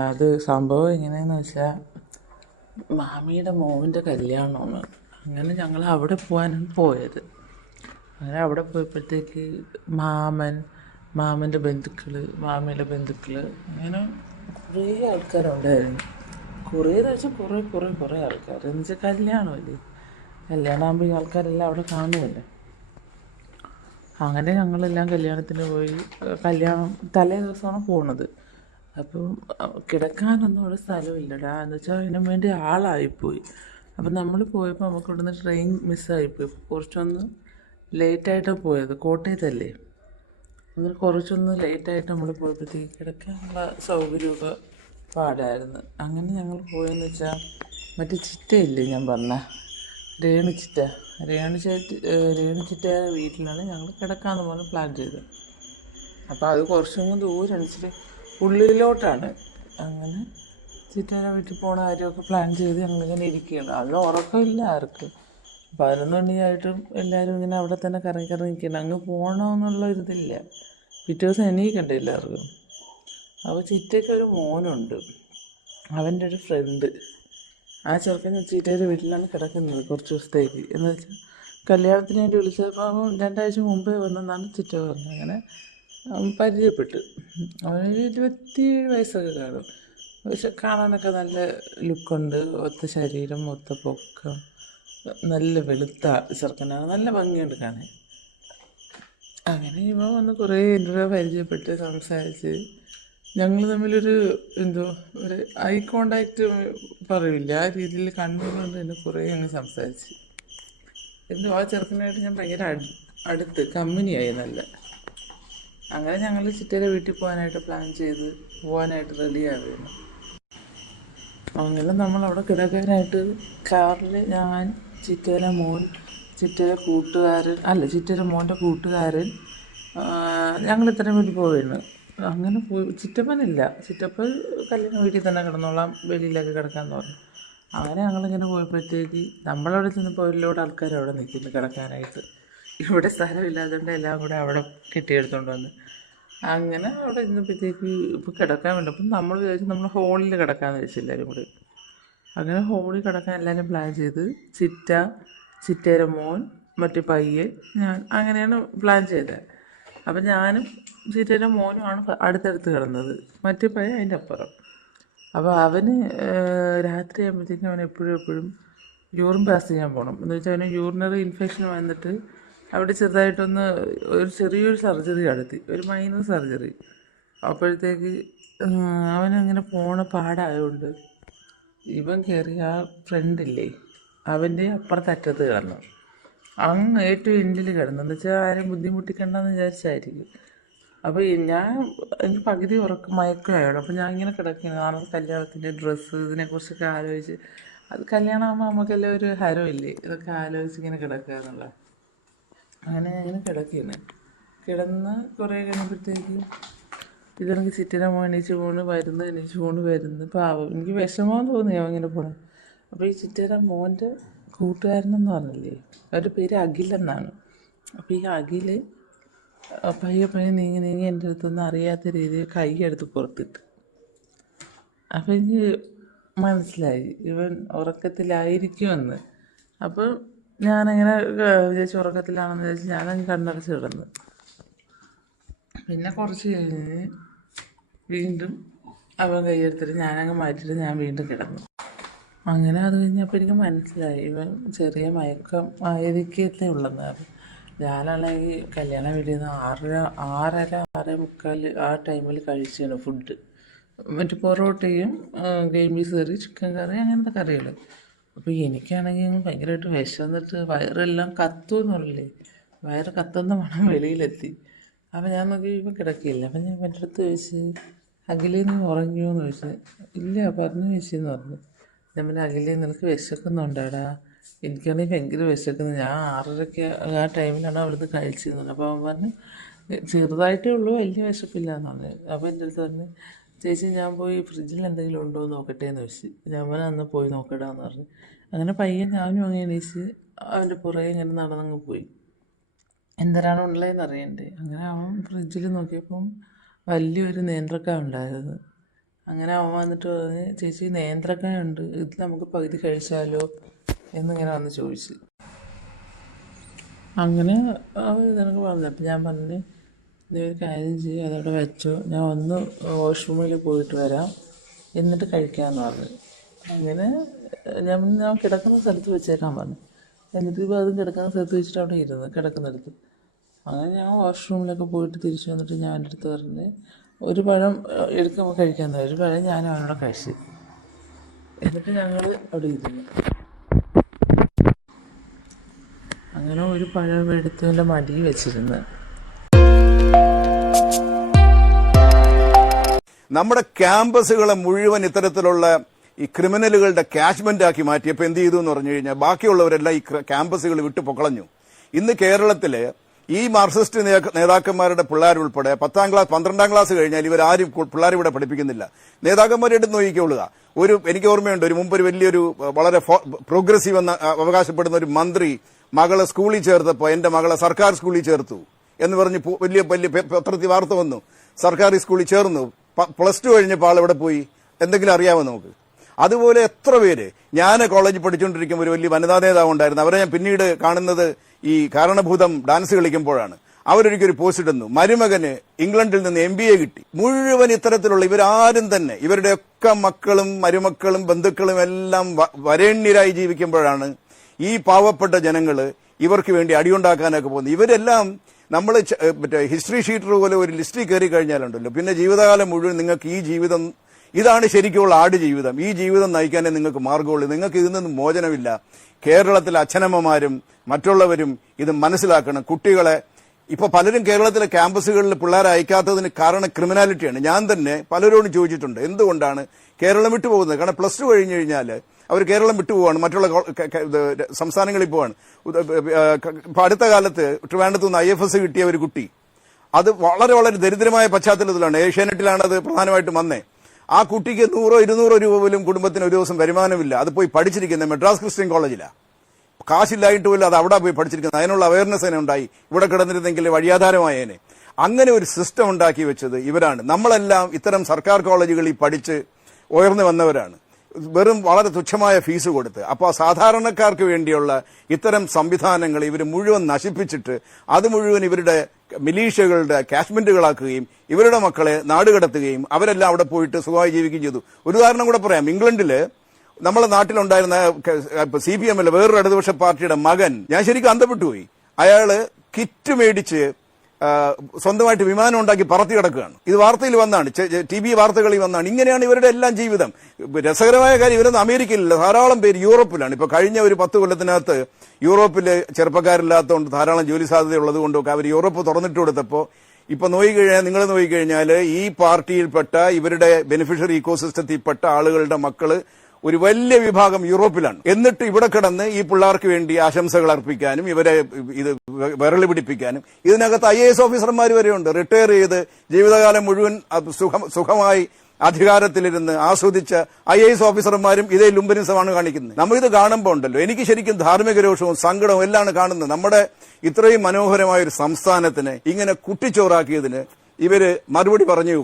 അത് സംഭവം എങ്ങനെയാന്ന് വെച്ചാൽ മാമിയുടെ മോൻ്റെ കല്യാണമാണ്. അങ്ങനെ ഞങ്ങൾ അവിടെ പോകാനാണ് പോയത്. അങ്ങനെ അവിടെ പോയപ്പോഴത്തേക്ക് മാമൻ്റെ ബന്ധുക്കൾ, മാമിയുടെ ബന്ധുക്കൾ, അങ്ങനെ കുറേ ആൾക്കാരുണ്ടായിരുന്നു. കുറേന്ന് വെച്ചാൽ കുറേ ആൾക്കാർ. എന്ന് വെച്ചാൽ കല്യാണമല്ലേ, കല്യാണമാകുമ്പോൾ ഈ ആൾക്കാരെല്ലാം അവിടെ കാണുമല്ലോ. അങ്ങനെ ഞങ്ങളെല്ലാം കല്യാണത്തിന് പോയി. കല്യാണം തലേ ദിവസമാണ് പോണത്. അപ്പം കിടക്കാനൊന്നും അവിടെ സ്ഥലമില്ലടാ. എന്ന് വെച്ചാൽ അതിനു വേണ്ടി ആളായിപ്പോയി. അപ്പം നമ്മൾ പോയപ്പോൾ നമുക്ക് ഇവിടുന്ന് ട്രെയിൻ മിസ്സായിപ്പോയി. കുറച്ചൊന്ന് ലേറ്റായിട്ടാണ് പോയത്, കോട്ടയത്തല്ലേ. അങ്ങനെ കുറച്ചൊന്ന് ലേറ്റായിട്ട് നമ്മൾ പോയപ്പോഴത്തേക്ക് കിടക്കാനുള്ള സൗകര്യമൊക്കെ പാടായിരുന്നു. അങ്ങനെ ഞങ്ങൾ പോയെന്ന് വെച്ചാൽ മറ്റേ ചിറ്റയില്ലേ ഞാൻ പറഞ്ഞ രേണുചിറ്റ, രേണുചിറ്റ വീട്ടിലാണ് ഞങ്ങൾ കിടക്കാമെന്ന് പറഞ്ഞ് പ്ലാൻ ചെയ്തത്. അപ്പോൾ അത് കുറച്ചൊന്നും ദൂരം ഇച്ചിരി ഉള്ളിലോട്ടാണ്. അങ്ങനെ ചിറ്റേനെ വീട്ടിൽ പോകണ കാര്യമൊക്കെ പ്ലാൻ ചെയ്ത് ഞങ്ങളിങ്ങനെ ഇരിക്കുകയാണ്. അന്ന് ഉറക്കമില്ല ആർക്കും. 11 മണിയായിട്ടും എല്ലാവരും ഇങ്ങനെ അവിടെ തന്നെ കറങ്ങി നിൽക്കണം. അങ്ങ് പോകണമെന്നുള്ള ഒരിതില്ല. പിറ്റേ ദിവസം എണീക്കണ്ടേ എല്ലാവർക്കും. അപ്പോൾ ചിറ്റയ്ക്ക് ഒരു മോനുണ്ട്, അവൻ്റെ ഒരു ഫ്രണ്ട്. ആ ചെറുക്കൻ ചിറ്റയുടെ വീട്ടിലാണ് കിടക്കുന്നത് കുറച്ച് ദിവസത്തേക്ക്. എന്ന് വെച്ചാൽ കല്യാണത്തിന് വേണ്ടി വിളിച്ചപ്പോൾ അവൻ 2 ആഴ്ച മുമ്പേ വന്നെന്നാണ് ചിറ്റ പറഞ്ഞത്. അങ്ങനെ പരിചയപ്പെട്ടു. അവനൊരു 27 വയസ്സൊക്കെ കാണും. പക്ഷെ കാണാനൊക്കെ നല്ല ലുക്കുണ്ട്, ഒത്ത ശരീരം, ഒത്ത പൊക്കം, നല്ല വെളുത്ത ചെറുക്കനാണ്, നല്ല ഭംഗിയുണ്ട് കാണാൻ. അങ്ങനെ ഇവ വന്ന് കുറേ എൻ്റെ പരിചയപ്പെട്ട് സംസാരിച്ച് ഞങ്ങൾ തമ്മിലൊരു ഒരു ഐ കോണ്ടാക്റ്റ് പറയില്ല, ആ രീതിയിൽ കണ്ടുകൊണ്ട് തന്നെ കുറേ അങ്ങ് സംസാരിച്ച്. ആ ചെറുക്കനായിട്ട് ഞാൻ ഭയങ്കര അടുത്ത് കമ്പനിയായി നല്ല. അങ്ങനെ ഞങ്ങൾ ചിറ്റയുടെ വീട്ടിൽ പോകാനായിട്ട് പ്ലാൻ ചെയ്ത് പോകാനായിട്ട് റെഡിയാവുകയാണ്. അങ്ങനെ നമ്മൾ അവിടെ കിടക്കാനായിട്ട് കാറിൽ ഞാൻ, ചിറ്റയുടെ മോൻ, ചിറ്റയുടെ കൂട്ടുകാരൻ, ചിറ്റയുടെ മോൻ്റെ കൂട്ടുകാരൻ, ഞങ്ങൾ ഇത്രയും വേണ്ടി പോവുകയാണ്. അങ്ങനെ പോയി. ചിറ്റപ്പനില്ല, ചിറ്റപ്പൻ കല്യാണ വീട്ടിൽ തന്നെ കിടന്നോളാം, വെളിയിലൊക്കെ കിടക്കാമെന്ന് പറഞ്ഞു. അങ്ങനെ ഞങ്ങളിങ്ങനെ പോയപ്പോഴത്തേക്ക് നമ്മളവിടെ ചെന്നപ്പോൾ ഒരുപാട് ആൾക്കാർ അവിടെ നിൽക്കുന്നു കിടക്കാനായിട്ട്. ഇവിടെ സ്ഥലമില്ലാത്തതുകൊണ്ട് എല്ലാം കൂടെ അവിടെ കെട്ടിയെടുത്തോണ്ട് വന്ന്. അങ്ങനെ അവിടെ ഇരുന്നപ്പോഴത്തേക്ക് ഇപ്പോൾ കിടക്കാൻ വേണ്ടി അപ്പം നമ്മൾ വിചാരിച്ചു നമ്മൾ ഹോളിൽ കിടക്കാമെന്ന് വെച്ചു എല്ലാവരും കൂടി. അങ്ങനെ ഹോളിൽ കിടക്കാൻ എല്ലാവരും പ്ലാൻ ചെയ്ത് ചിറ്റയുടെ മോൻ, മറ്റു പയ്യൻ, ഞാൻ, അങ്ങനെയാണ് പ്ലാൻ ചെയ്തത്. അപ്പം ഞാനും ചിറ്റയുടെ മോനുമാണ് അടുത്തടുത്ത് കിടന്നത്, മറ്റേ പയ്യൻ അതിൻ്റെ അപ്പുറം. അപ്പോൾ അവന് രാത്രി ആകുമ്പോഴത്തേക്കും അവൻ എപ്പോഴും യൂറിൻ പാസ് ചെയ്യാൻ പോകണം. എന്ന് വെച്ചാൽ അവന് യൂറിനറി ഇൻഫെക്ഷൻ വന്നിട്ട് അവിടെ ഒരു ചെറിയൊരു സർജറി നടത്തി, ഒരു മൈനർ സർജറി. അപ്പോഴത്തേക്ക് അവനങ്ങനെ പോണ പാടായതുകൊണ്ട് ഇവൻ കയറി ആ ഫ്രണ്ടില്ലേ അവൻ്റെ അപ്പുറത്തറ്റത്ത് കിടന്നു, അങ്ങ് ഏറ്റവും എൻഡിൽ കിടന്നു. എന്ന് വെച്ചാൽ ആരും ബുദ്ധിമുട്ടിക്കണ്ടെന്ന് വിചാരിച്ചായിരിക്കും. അപ്പോൾ എനിക്ക് പകുതി മയക്കമായുള്ളൂ. അപ്പോൾ ഞാൻ ഇങ്ങനെ കിടക്കുകയാണ്. നാളെ കല്യാണത്തിൻ്റെ ഡ്രസ്സ്, ഇതിനെക്കുറിച്ചൊക്കെ ആലോചിച്ച്, അത് കല്യാണമാകുമ്പോൾ നമുക്കെല്ലാം ഒരു ഹരമില്ലേ, ഇതൊക്കെ ആലോചിച്ച് ഇങ്ങനെ കിടക്കുക എന്നുള്ള. അങ്ങനെ ഞാൻ കിടക്കുകയാണ്. കിടന്ന് കുറേ കഴിയുമ്പോഴത്തേക്ക് ഇതെനിക്ക് ചിറ്റയുടെ മോൻ എണീച്ച് വരുന്നു. പാവം, എനിക്ക് വിഷമമെന്ന് തോന്നി അവൻ ഇങ്ങനെ പോകണം. അപ്പോൾ ഈ ചിറ്റയുടെ മോൻ്റെ കൂട്ടുകാരനെന്ന് പറഞ്ഞില്ലേ, അവരുടെ പേര് അഖിലെന്നാണ്. അപ്പോൾ ഈ അഖിൽ പയ്യെ നീങ്ങി എൻ്റെ അടുത്തൊന്നും അറിയാത്ത രീതിയിൽ കൈ എടുത്ത് പുറത്തിട്ട്. അപ്പം എനിക്ക് മനസ്സിലായി ഇവൻ ഉറക്കത്തിലായിരിക്കുമെന്ന്. അപ്പം ഞാനങ്ങനെ വിചാരിച്ചു ഉറക്കത്തിലാണെന്ന് വിചാരിച്ച് ഞാനങ്ങ് കണ്ണടച്ച് കിടന്നു. പിന്നെ കുറച്ച് കഴിഞ്ഞ് വീണ്ടും അവൻ കൈയെടുത്തിട്ട് ഞാനങ്ങ് മാറ്റിയിട്ട് ഞാൻ വീണ്ടും കിടന്നു. അങ്ങനെ അത് കഴിഞ്ഞപ്പോൾ എനിക്ക് മനസ്സിലായി ഇവൻ ചെറിയ മയക്കം ആയിരിക്കത്തേ ഉള്ളെന്നാണ്. ഞാനാണെങ്കിൽ കല്യാണ വീട്ടിൽ നിന്ന് 6:30 ആ ടൈമിൽ കഴിച്ചാണ് ഫുഡ്. മറ്റു പൊറോട്ടയും ഗ്രീൻ പീസ് കറി, ചിക്കൻ കറി, അങ്ങനത്തെ കറികൾ. അപ്പോൾ എനിക്കാണെങ്കിൽ ഭയങ്കരമായിട്ട് വിശന്നിട്ട് വയറെല്ലാം കത്തുമെന്നുള്ളേ, വയറ് കത്തുന്ന മണം വെളിയിലെത്തി. അപ്പം ഞാൻ നോക്കി ഇപ്പം കിടക്കില്ല. അപ്പം ഞാൻ എൻ്റെ അടുത്ത് ചോദിച്ച്, അഖിലേ നീ ഉറങ്ങിയോ എന്ന് ചോദിച്ചു. ഇല്ല, പറഞ്ഞു ചേച്ചിയെന്ന് പറഞ്ഞു. ഞാൻ പിന്നെ, അഖിലേ നിനക്ക് വിശക്കുന്നുണ്ടാടാ? എനിക്കാണെങ്കിൽ ഭയങ്കര വിശക്കുന്നു, ഞാൻ 6:30 ആ ടൈമിലാണ് അവിടുന്ന് കഴിച്ചിരുന്നത്. അപ്പോൾ അവൻ പറഞ്ഞു ചെറുതായിട്ടേ ഉള്ളൂ, വലിയ വിശപ്പില്ല എന്ന് പറഞ്ഞു. അപ്പോൾ എൻ്റെ അടുത്ത് പറഞ്ഞു, ചേച്ചി ഞാൻ പോയി ഫ്രിഡ്ജിൽ എന്തെങ്കിലും ഉണ്ടോ എന്ന് നോക്കട്ടെ എന്ന് ചോദിച്ചു. ഞാൻ അന്ന് പോയി നോക്കടാന്ന് പറഞ്ഞു. അങ്ങനെ പയ്യൻ ഞാനും അങ്ങനെ എണീച്ച് അവൻ്റെ പുറകെ ഇങ്ങനെ നടന്നങ്ങ് പോയി. എന്തരാണ് ഉള്ളതെന്ന് അറിയണ്ടേ. അങ്ങനെ അവൻ ഫ്രിഡ്ജിൽ നോക്കിയപ്പം വലിയൊരു നേന്ത്രക്ക ഉണ്ടായിരുന്നു. അങ്ങനെ അവൻ വന്നിട്ട് പറഞ്ഞ് ചേച്ചി നേന്ത്രക്കായുണ്ട്, ഇത് നമുക്ക് പകുതി കഴിച്ചാലോ എന്നിങ്ങനെ വന്ന് ചോദിച്ചു. അങ്ങനെ അവൻ ഇതൊക്കെ പറഞ്ഞു. അപ്പം ഞാൻ പറഞ്ഞു നീ ഒരു കാര്യം ചെയ്യും, അതവിടെ വെച്ചോ, ഞാൻ ഒന്ന് വാഷ്റൂമിൽ പോയിട്ട് വരാം എന്നിട്ട് കഴിക്കാമെന്ന് പറഞ്ഞു. അങ്ങനെ ഞാൻ കിടക്കുന്ന സ്ഥലത്ത് വെച്ചേക്കാൻ പറഞ്ഞു. എന്നിട്ട് ഇപ്പോൾ അതും കിടക്കുന്ന സ്ഥലത്ത് വെച്ചിട്ട് അവിടെ ഇരുന്ന് കിടക്കുന്നിടത്ത്. അങ്ങനെ ഞാൻ വാഷ്റൂമിലൊക്കെ പോയിട്ട് തിരിച്ചു വന്നിട്ട് ഞാൻ എൻ്റെ അടുത്ത് പറഞ്ഞ് ഒരു പഴം എടുക്കുമ്പോൾ കഴിക്കാൻ ഒരു പഴം ഞാൻ അവനോട് കഴിച്ചു. എന്നിട്ട് ഞങ്ങൾ അവിടെ ഇരുന്നു. അങ്ങനെ ഒരു പഴം എടുത്ത് എൻ്റെ മടിയിൽ വെച്ചിരുന്നു. നമ്മുടെ ക്യാമ്പസുകളെ മുഴുവൻ ഇത്തരത്തിലുള്ള ഈ ക്രിമിനലുകളുടെ കാച്ച്മെന്റ് ആക്കി മാറ്റിയപ്പോൾ എന്ത് ചെയ്തു എന്ന് പറഞ്ഞു കഴിഞ്ഞാൽ ബാക്കിയുള്ളവരെല്ലാം ഈ ക്യാമ്പസുകൾ വിട്ടു പൊക്കളഞ്ഞു. ഇന്ന് കേരളത്തില് ഈ മാർക്സിസ്റ്റ് നേതാക്കന്മാരുടെ പിള്ളേരുൾപ്പെടെ 10ാം ക്ലാസ് 12ാം ക്ലാസ് കഴിഞ്ഞാൽ ഇവരാരും പിള്ളേർ ഇവിടെ പഠിപ്പിക്കുന്നില്ല. നേതാക്കന്മാരെ എടുത്ത് നോക്കിക്കൊള്ളുക. എനിക്ക് ഓർമ്മയുണ്ട്, മുമ്പ് ഒരു വലിയൊരു വളരെ പ്രോഗ്രസീവ് എന്ന് അവകാശപ്പെടുന്ന ഒരു മന്ത്രി മകളെ സ്കൂളിൽ ചേർത്തപ്പോൾ എന്റെ മകളെ സർക്കാർ സ്കൂളിൽ ചേർത്തു എന്ന് പറഞ്ഞ് വലിയ വലിയ പത്രത്തിൽ വാർത്ത വന്നു. സർക്കാർ സ്കൂളിൽ ചേർന്നു. +2 കഴിഞ്ഞപ്പോൾ ആൾ എവിടെ പോയി? എന്തെങ്കിലും അറിയാമോ നമുക്ക്? അതുപോലെ എത്ര പേര്, ഞാൻ കോളേജിൽ പഠിച്ചുകൊണ്ടിരിക്കുമ്പോൾ ഒരു വലിയ വനിതാ നേതാവ് ഉണ്ടായിരുന്നു. അവരെ ഞാൻ പിന്നീട് കാണുന്നത് ഈ കാരണഭൂതം ഡാൻസ് കളിക്കുമ്പോഴാണ്. അവരൊരിക്കൊരു പോസ്റ്റ് ഇടുന്നു, മരുമകന് ഇംഗ്ലണ്ടിൽ നിന്ന് MBA കിട്ടി. മുഴുവൻ ഇത്തരത്തിലുള്ള ഇവരാരും തന്നെ ഇവരുടെയൊക്കെ മക്കളും മരുമക്കളും ബന്ധുക്കളും എല്ലാം വരേണ്യരായി ജീവിക്കുമ്പോഴാണ് ഈ പാവപ്പെട്ട ജനങ്ങള് ഇവർക്ക് വേണ്ടി അടിയുണ്ടാക്കാനൊക്കെ പോകുന്നത്. ഇവരെല്ലാം നമ്മൾ മറ്റേ ഹിസ്റ്ററി ഷീറ്റർ പോലെ ഒരു ലിസ്റ്റിൽ കയറി കഴിഞ്ഞാലുണ്ടല്ലോ, പിന്നെ ജീവിതകാലം മുഴുവൻ നിങ്ങൾക്ക് ഈ ജീവിതം, ഇതാണ് ശരിക്കുള്ള ആട് ജീവിതം, ഈ ജീവിതം നയിക്കാനേ നിങ്ങൾക്ക് മാർഗമുള്ളൂ. നിങ്ങൾക്ക് ഇതിൽ നിന്ന് മോചനമില്ല. കേരളത്തിലെ അച്ഛനമ്മമാരും മറ്റുള്ളവരും ഇത് മനസ്സിലാക്കണം. കുട്ടികളെ ഇപ്പൊ പലരും കേരളത്തിലെ ക്യാമ്പസുകളിൽ പിള്ളേരെ അയക്കാത്തതിന് കാരണം ക്രിമിനാലിറ്റിയാണ്. ഞാൻ തന്നെ പലരോടും ചോദിച്ചിട്ടുണ്ട് എന്തുകൊണ്ടാണ് കേരളം വിട്ടുപോകുന്നത്. കാരണം +2 കഴിഞ്ഞു കഴിഞ്ഞാൽ അവർ കേരളം വിട്ടുപോവാണ്, മറ്റുള്ള സംസ്ഥാനങ്ങളിൽ പോവാണ്. ഇപ്പൊ അടുത്ത കാലത്ത് ട്രിവാൻഡ്രത്ത് നിന്ന് IFS കിട്ടിയ ഒരു കുട്ടി, അത് വളരെ വളരെ ദരിദ്രമായ പശ്ചാത്തലത്തിലാണ്, ഏഷ്യാനെറ്റിലാണ് അത് പ്രധാനമായിട്ടും വന്നേ. ആ കുട്ടിക്ക് 100-200 രൂപ പോലും കുടുംബത്തിന് ഒരു ദിവസം വരുമാനമില്ല. അത് പോയി പഠിച്ചിരിക്കുന്നത് മദ്രാസ് ക്രിസ്ത്യൻ കോളേജിലാണ്. കാശില്ലായിട്ട് പോലും അത് അവിടെ പോയി പഠിച്ചിരിക്കുന്നത്. അതിനുള്ള അവയർനെസ് തന്നെ ഉണ്ടായി. ഇവിടെ കിടന്നിരുന്നെങ്കിൽ വഴിയാധാരമായേനെ. അങ്ങനെ ഒരു സിസ്റ്റം ഉണ്ടാക്കി വെച്ചത് ഇവരാണ്. നമ്മളെല്ലാം ഇത്തരം സർക്കാർ കോളേജുകളിൽ പഠിച്ച് ഉയർന്നു വന്നവരാണ്, വെറും വളരെ തുച്ഛമായ ഫീസ് കൊടുത്ത്. അപ്പോൾ സാധാരണക്കാർക്ക് വേണ്ടിയുള്ള ഇത്തരം സംവിധാനങ്ങൾ ഇവർ മുഴുവൻ നശിപ്പിച്ചിട്ട് അത് മുഴുവൻ ഇവരുടെ മിലീഷ്യകളുടെ കാശ്മെന്റുകളാക്കുകയും ഇവരുടെ മക്കളെ നാടുകടത്തുകയും അവരെല്ലാം അവിടെ പോയിട്ട് സുഖമായി ജീവിക്കുകയും ചെയ്തു. ഒരു ഉദാഹരണം കൂടെ പറയാം. ഇംഗ്ലണ്ടില് നമ്മളെ നാട്ടിലുണ്ടായിരുന്ന CPM വേറൊരു ഇടതുപക്ഷ പാർട്ടിയുടെ മകൻ, ഞാൻ ശരിക്കും അന്തപ്പെട്ടുപോയി. അയാള് കിറ്റ് മേടിച്ച് സ്വന്തമായിട്ട് വിമാനം ഉണ്ടാക്കി പറത്തി കിടക്കുകയാണ്. ഇത് വാർത്തയിൽ വന്നാണ്, TV വാർത്തകളിൽ വന്നാണ്. ഇങ്ങനെയാണ് ഇവരുടെ എല്ലാം ജീവിതം. രസകരമായ കാര്യം, ഇവരൊന്നും അമേരിക്കയിലില്ല, ധാരാളം പേര് യൂറോപ്പിലാണ്. ഇപ്പൊ കഴിഞ്ഞ ഒരു 10 കൊല്ലത്തിനകത്ത് യൂറോപ്പില് ചെറുപ്പക്കാരില്ലാത്തതുകൊണ്ട് ധാരാളം ജോലി സാധ്യതയുള്ളത് കൊണ്ടൊക്കെ അവർ യൂറോപ്പ് തുറന്നിട്ട് കൊടുത്തപ്പോ ഇപ്പൊ നോക്കിക്കഴിഞ്ഞാൽ, നിങ്ങൾ നോക്കിക്കഴിഞ്ഞാൽ ഈ പാർട്ടിയിൽപ്പെട്ട ഇവരുടെ ബെനിഫിഷ്യറി ഇക്കോസിസ്റ്റത്തിൽപ്പെട്ട ആളുകളുടെ മക്കള് ഒരു വലിയ വിഭാഗം യൂറോപ്പിലാണ്. എന്നിട്ട് ഇവിടെ കിടന്ന് ഈ പിള്ളേർക്ക് വേണ്ടി ആശംസകൾ അർപ്പിക്കാനും ഇവരെ ഇത് വിരളി പിടിപ്പിക്കാനും. ഇതിനകത്ത് IAS ഓഫീസർമാർ വരെയുണ്ട്. റിട്ടയർ ചെയ്ത് ജീവിതകാലം മുഴുവൻ സുഖമായി അധികാരത്തിലിരുന്ന് ആസ്വദിച്ച IAS ഓഫീസർമാരും ഇതേ ലുംബനിസമാണ് കാണിക്കുന്നത്. നമ്മളിത് കാണുമ്പോൾ ഉണ്ടല്ലോ, എനിക്ക് ശരിക്കും ധാർമ്മിക രോഷവും സങ്കടവും എല്ലാം കാണുന്നത്. നമ്മുടെ ഇത്രയും മനോഹരമായ ഒരു സംസ്ഥാനത്തിന് ഇങ്ങനെ കുട്ടിച്ചോറാക്കിയതിന് ഇവര് മറുപടി പറഞ്ഞു.